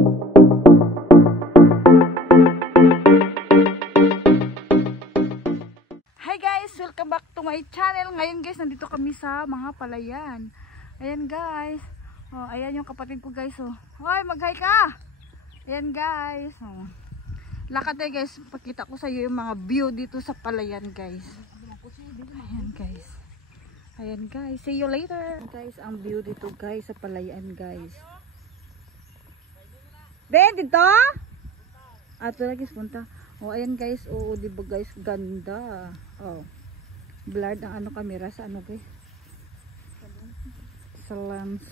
Hi guys, welcome back to my channel. Ngayon guys, nandito kami sa mga palayan. Ayan guys. Oh, ayan yung kapatid ko guys. Oh. Hoy, mag-hi ka. Ayan guys. Oh. Lakad tayo guys. Pakita ko sa iyo yung mga view dito sa palayan guys. Ayan guys. Ayan guys. See you later. Guys, ang view dito guys sa palayan guys. Ben, dito? Ato lagi punta. Oh, ayan guys. Oh, di ba guys, ganda. Oh. Blurred ang ano camera sa ano guys. Sa lens.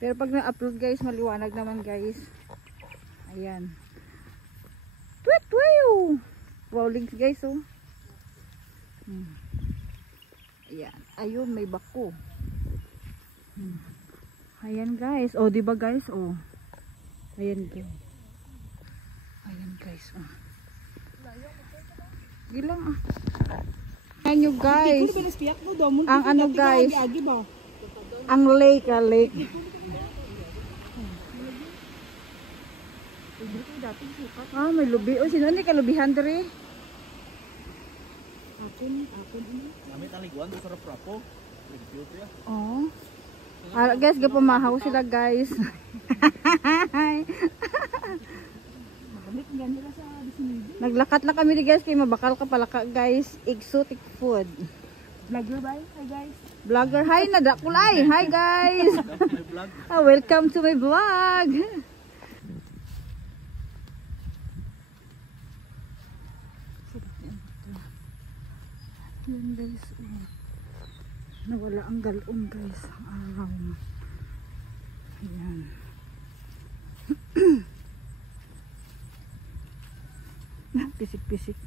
Pero pag na-upload guys, maliwanag naman guys. Ayan. Tweet tweet. Wow, links guys oh. Ayan. Ayun, may bako. Ayan guys. Oh, di ba guys? Oh. Ayan guys. Ayan guys. Oh. Gilang ah. Ayan nyo guys. Ang ano guys. Ang lake ah, lake. Ah, may lubi. O, sino ni kalubihan dere? Akon. Kami taliguan sa Raprapo. Oh. Ah, guys, gapamahaw sila guys. Naglakad lang kami guys kay mabakal ka pala ka guys. Exotic food. Vlogger ba? Hi guys. Vlogger, hi na dakulay. Hi guys. Welcome to my vlog. Yan guys. Nawala ang galong guys. Ang araw na. Ayan. Pisik-pisik.